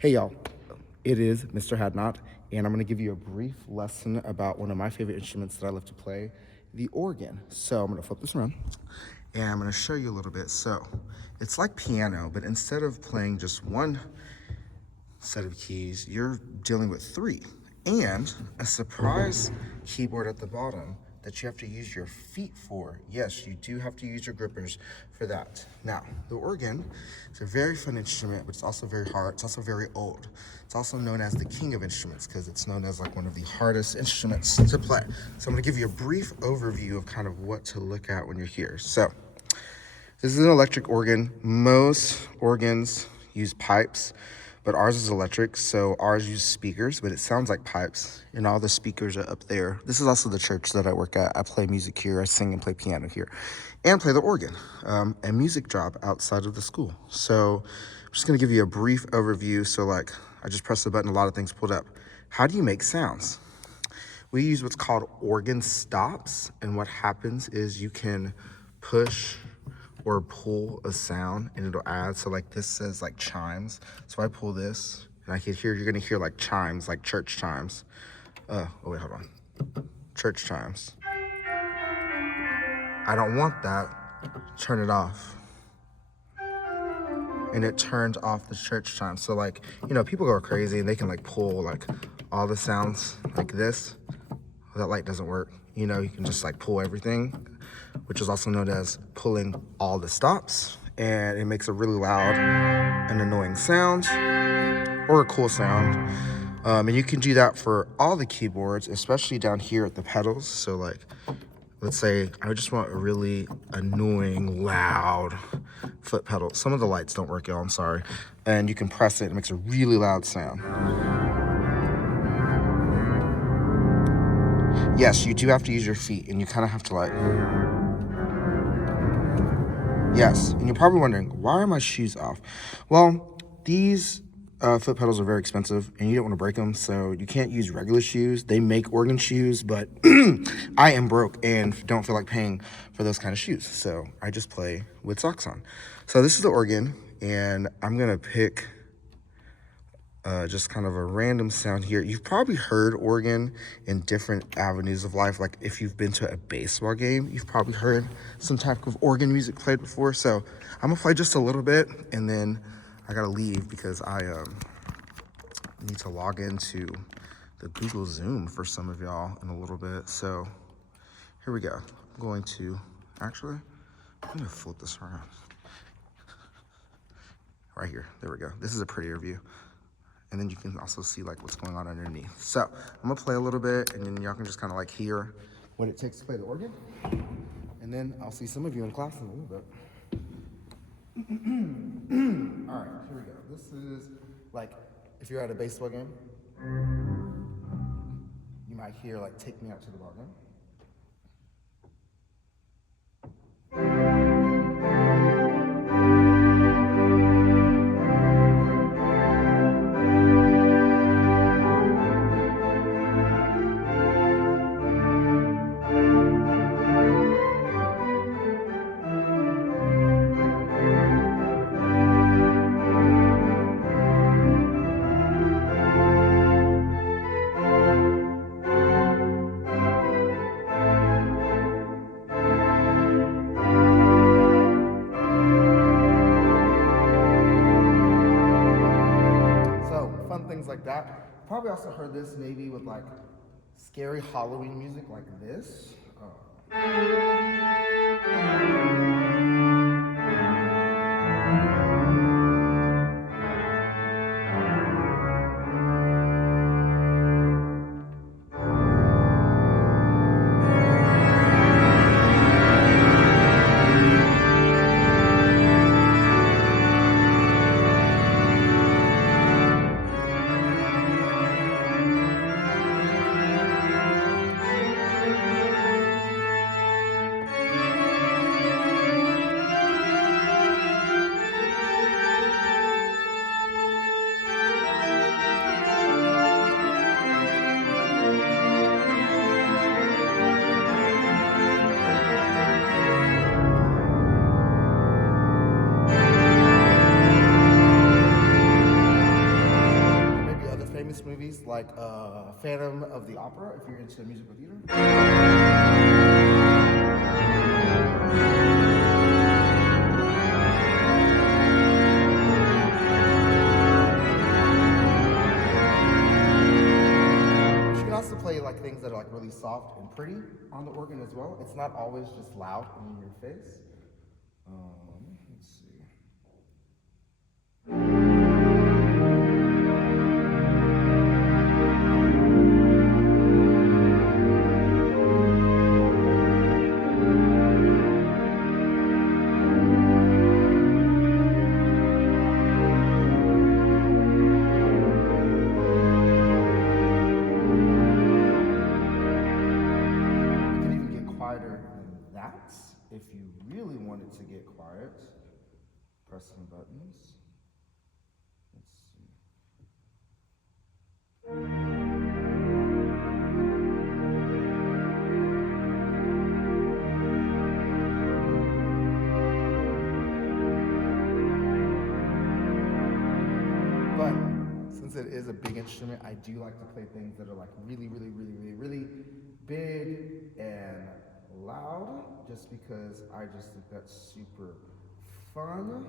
Hey y'all, it is Mr. Hadnot, and I'm going to give you a brief lesson about one of my favorite instruments that I love to play, the organ. So I'm going to flip this around, and I'm going to show you a little bit. So it's like piano, but instead of playing just one set of keys, you're dealing with three, and a surprise keyboard at the bottom that you have to use your feet for. Yes, you do have to use your grippers for that. Now, the organ is a very fun instrument, but it's also very hard. It's also very old. It's also known as the king of instruments because it's known as like one of the hardest instruments to play. So I'm gonna give you a brief overview of kind of what to look at when you're here. So this is an electric organ. Most organs use pipes, but ours is electric, so ours uses speakers, but it sounds like pipes, and all the speakers are up there. This is also the church that I work at. I play music here, I sing and play piano here, and play the organ, a music job outside of the school. So I'm just gonna give you a brief overview. So like, I just pressed the button, a lot of things pulled up. How do you make sounds? We use what's called organ stops, and what happens is you can push or pull a sound and it'll add. So like this says like chimes. So I pull this and I can hear, you're gonna hear like chimes, like church chimes. Oh wait, hold on. Church chimes. I don't want that. Turn it off. And it turned off the church chimes. So like, you know, people go crazy and they can like pull like all the sounds like this. That light doesn't work. You know, you can just like pull everything, which is also known as pulling all the stops, and it makes a really loud and annoying sound or a cool sound. And you can do that for all the keyboards, especially down here at the pedals. So like, let's say I just want a really annoying, loud foot pedal. Some of the lights don't work, y'all, I'm sorry. And you can press it, it makes a really loud sound. Yes, you do have to use your feet, and you kind of have to like, yes, and you're probably wondering, why are my shoes off? Well, these foot pedals are very expensive, and you don't want to break them, so you can't use regular shoes. They make organ shoes, but I am broke and don't feel like paying for those kind of shoes, so I just play with socks on. So this is the organ, and I'm gonna pick just kind of a random sound here. You've probably heard organ in different avenues of life. Like if you've been to a baseball game, you've probably heard some type of organ music played before. So I'm gonna play just a little bit, and then I gotta leave because I need to log into the Google Zoom for some of y'all in a little bit. So here we go. I'm going to, actually, I'm gonna flip this around. Right here, there we go. This is a prettier view. And then you can also see like what's going on underneath. So I'm gonna play a little bit, and then y'all can just kind of like hear what it takes to play the organ. And then I'll see some of you in class in a little bit. All right, here we go. This is like, if you're at a baseball game, you might hear like, "Take me out to the ball game." Things like that. Probably also heard this maybe with like scary Halloween music like this. movies like Phantom of the Opera, if you're into musical theater. You can also play like things that are like really soft and pretty on the organ as well. It's not always just loud and in your face. Let's see. Quieter than that. If you really wanted to get quiet, press some buttons. Let's see. But since it is a big instrument, I do like to play things that are like really big and loud, just because I just think that's super fun.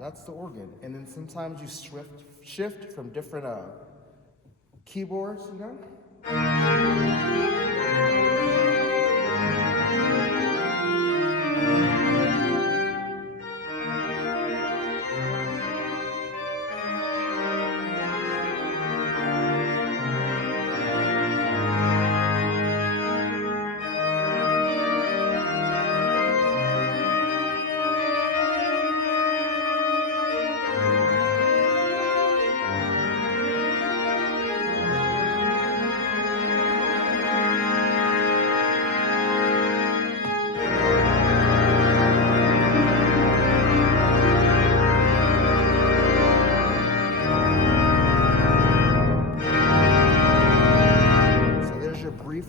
That's the organ. And then sometimes you shift from different keyboards, you know?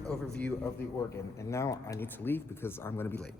Overview of the organ, and now I need to leave because I'm going to be late.